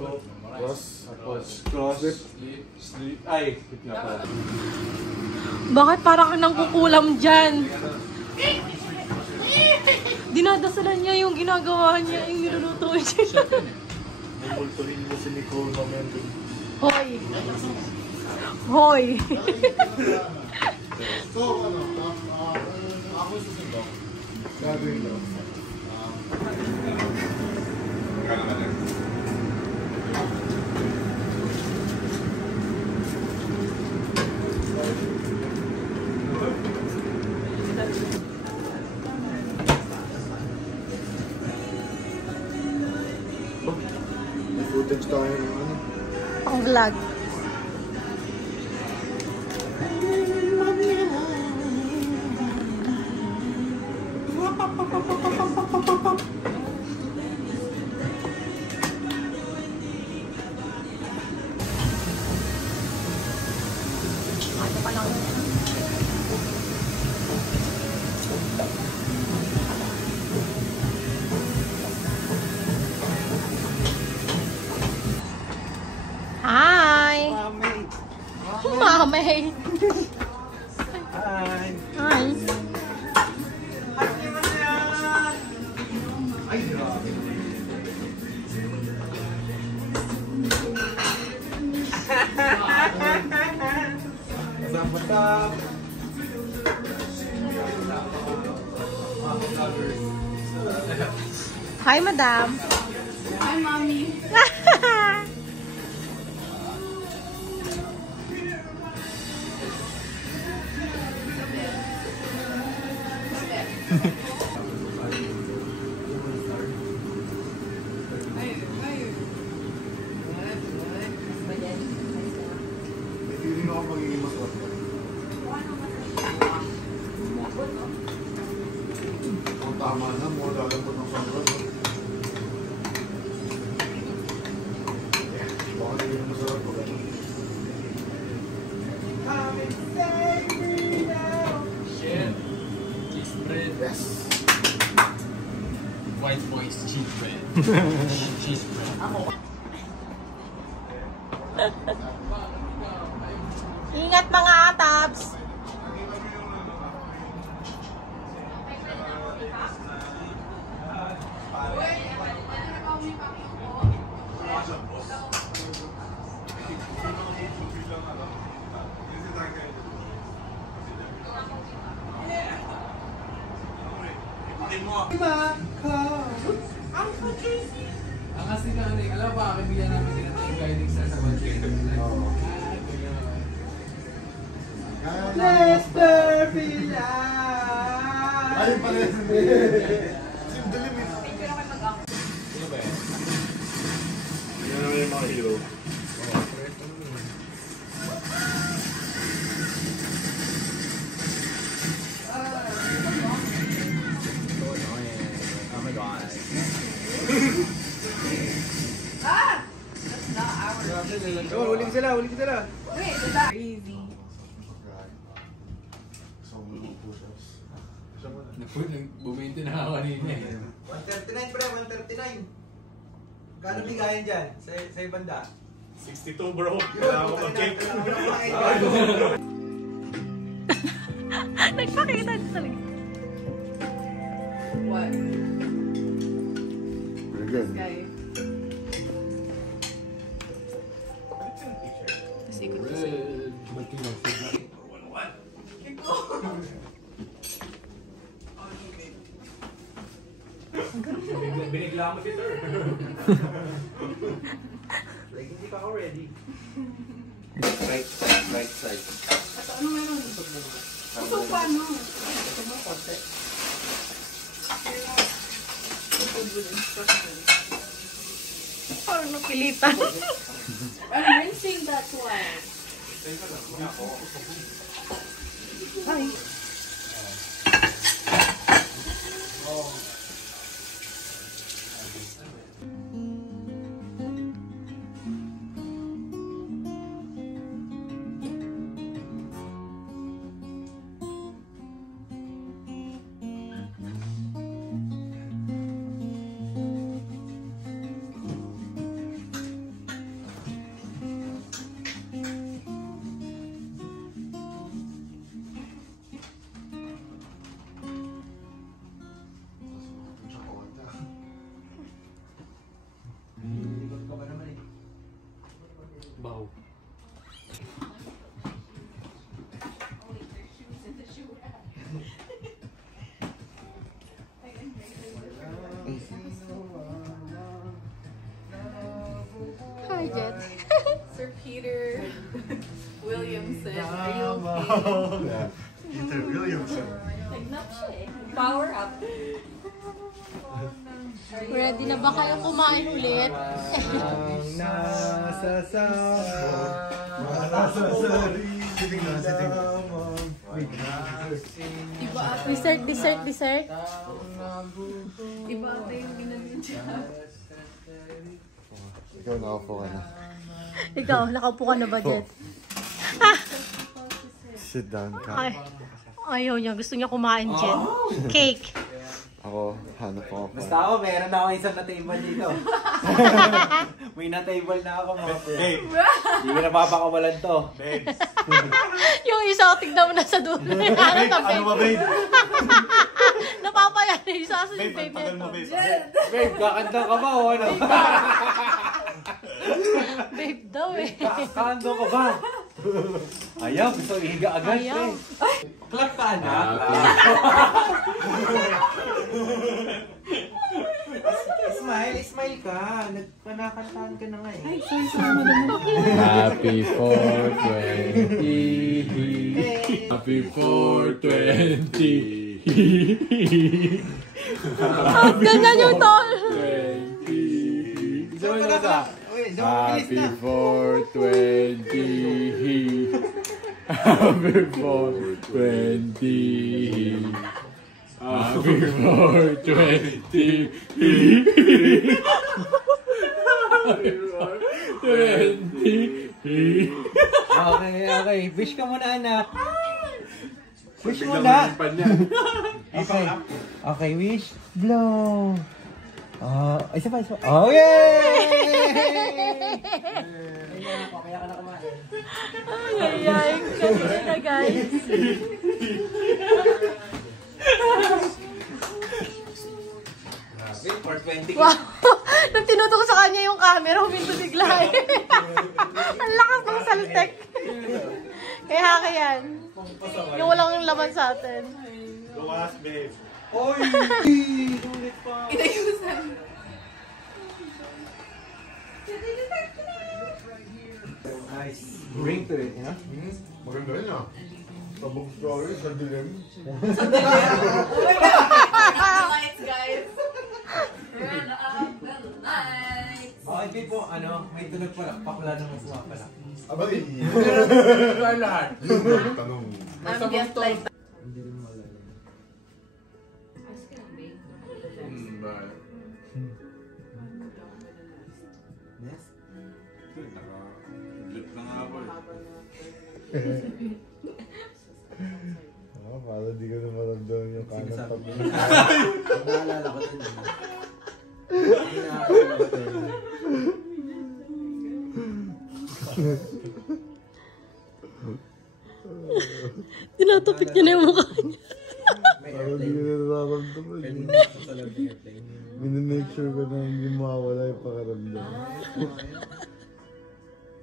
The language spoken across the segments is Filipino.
Cross, slip, ay, slip nga pala. Bakit parang ka nang kukulam dyan? Dinadasalan niya yung ginagawa niya, yung niluluto niya. May multo rin mo si Nicole Mamendo. Hoy! Hoy! So, ano, ako susunod. Gagawin daw. Magkano na lang? May footage tayo ng ano? Pang vlog. Hi! Mami! Hi! Hi! Ay, grabe. Matap! Hi, madam! Hi, mommy. May feeling ako magiging masarap. Ang tama na, mukha lalambot ng sarap. Baka naging masarap pag ano. Shit! Cheese bread. Yes! White boys cheese bread. Cheese bread. Ingat mga atabs! Ang kasi kami, alam ba, kaibigan namin sila ng guiding sa Manchester. Lester Villa! Ayun pala yun. Simdalim eh. Sino ba yan? Yan naman yung mga hero. Oh my god. Huli ka sila, huli ka sila. Crazy. So, push-ups. Buminti na ako kanina eh. 139 pre, 139. Kano bigayan dyan sa ibanda? 62 bro. Kailangan ko mag-cake. Nagpakita talaga. What? Very good. Guy. Binigla mo si sir. Like, hindi pa ako ready. Right side, right side. Ano meron? Ito paano? Ito mo, konti. Parang napilitan. I'm rinsing that one. Hi. Hi, Jet. Sir Peter Williamson. Are you okay? Yeah. Peter Williamson. Nagnap siya eh. Power up. Ready na ba kayong kumain ulit? Nasa Sitting na, sitting na. Iba ata, Dessert. iba ata yung ginagawa niya. Ikaw nakaupo ka na. Ikaw, nakaupo ka na ba, Jet? Sit down ka. Ay, ayaw niya. Gusto niya kumain, Jet. Cake. Ako, hanap ako. Basta ako, meron na ako isang na-table dito. May na-table na ako mga babe. Hindi ko napapakawalan to. Babe. Yung isa, tignan mo na sa dulo. Ano ba, babe? Napapaya na isa sa Babe, babe tagal mo, nito. babe. Babe, kakanta ka ba o ano? Babe daw eh. Kakando ka ba? Ayaw, gusto ihiga agad. Ayaw. Clap ka na. Smile ka. Nagpanakantahan ka na nga eh. Happy 420. Happy 420. Ganyan yung tol. 20. Happy Happy 420. Happy 420. Happy 420. Okay. Wish ka muna, anak. Wish muna. Okay, wish. Blow. Isa pa. Oh, yay! Kaya ka na kumain. Ay, galing na guys. Grabe, 420 Wow. Nung tinutok sa kanya yung camera, huminto bigla eh. Ang lakas ng saltek. Kaya yan. Yung walang laman sa atin. Luwas, babe. Oy! Ulit pa. Inayusan. Nice. Bring to it, you know? Maganda yun ah. Tabog story sa dilim. Lights, guys. Turn up the lights. Oh, hindi po, may tunog pala. Pakula ng maswa pala. Abay! Lahat. Tanong. Ambient light. Hindi rin malala. Yes? Lip na nga ako para di ko na maramdaman yung kanan Sinasabi pag mo. Naalala ko din. Naalala ko din. Tinatapik niya na yung mukha niya. May Parang di ko airplane. na nararamdaman. Kanina sa loob ng airplane. Minimake sure ko na hindi mawawala yung pakaramdam.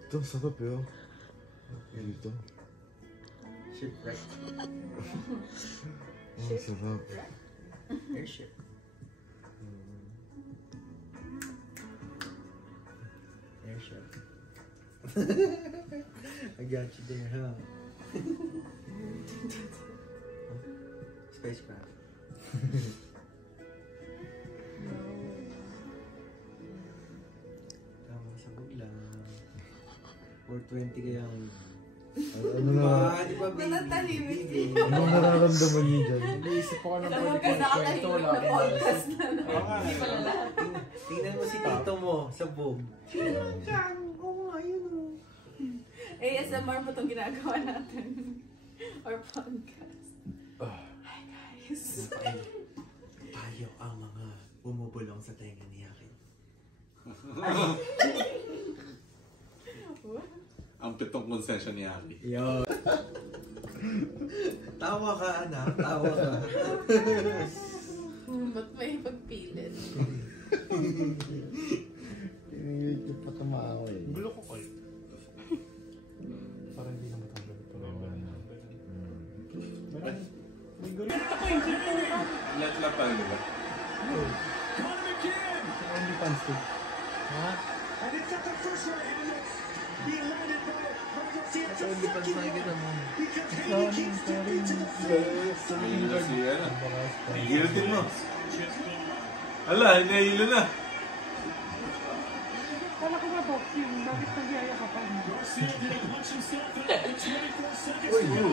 Ito, sarap yun. Ito. Shipwreck. Oh, sarap. Airship. Airship. I got you there, huh? Spacecraft. Tama sa bugla. 420 kaya ang... Ano na? Di ba, baby? Natatahimik Baby. Ano nararamdaman niyo dyan? Naisip ko na Alam mo, pwede kasi kong kwento. nakatahimik Wala na akong podcast maisip. na. Hindi pala lahat. Tingnan mo si tito mo sa bog. ASMR po itong ginagawa natin. Or podcast. Hi guys. Tayo ang mga bumubulong sa tenga ni Yaki. Ang pitong konsensya ni Aki. Yo. Tawa ka, anak. Tawa ka. Ba't may pagpilit? Pinilit ko pa tumawa eh. Gulo ko kayo. Parang hindi na matanggal ito. Let lang tayo nila. Only pants to. Hindi pa nakikita mo. Nahihilo si ano. Nahihilo din mo. Ala, nahihilo na. Kala ko ba boxing? Bakit nagyaya ka pa? Uy, you.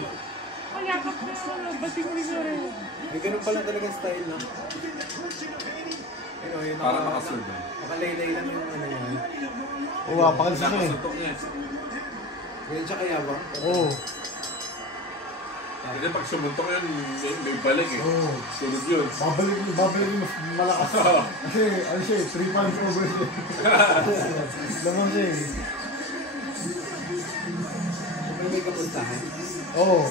Ang yakap na bating ni Sore. May ganun pala talaga style, no? Ano, yun, Para makasunod. Nakalaylay lang yung ano yan. Oo, apakan siya eh. Nakasuntok niya. Ganyan siya kaya ba? Oo. Kasi pag sumuntok yun, may balik eh. Oo. Sunod yun. Babalik mas malakas. Kasi, ano siya eh, 3 pounds over siya. Lamang siya eh. May kapuntahan. Oo.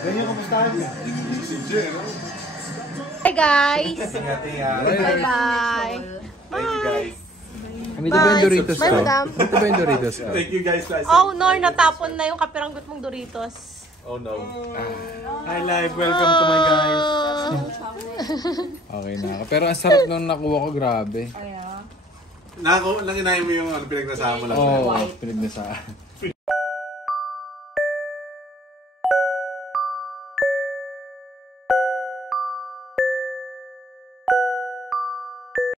Ganyan kamustahan eh. Si Jay, no? Hi guys! Ingat. Bye-bye! Thank you guys. Kami ba yung Doritos Bye, ko? madam. Ito ba yung Doritos ko? Thank you guys, guys. Oh, Nor, natapon na yung kapiranggot mong Doritos. Oh no. Hi live, welcome to my guys. Okay na ako. Pero ang sarap nung nakuha ko, grabe. Nanginay mo yung pinagnasahan mo lang. Oo, pinagnasaan.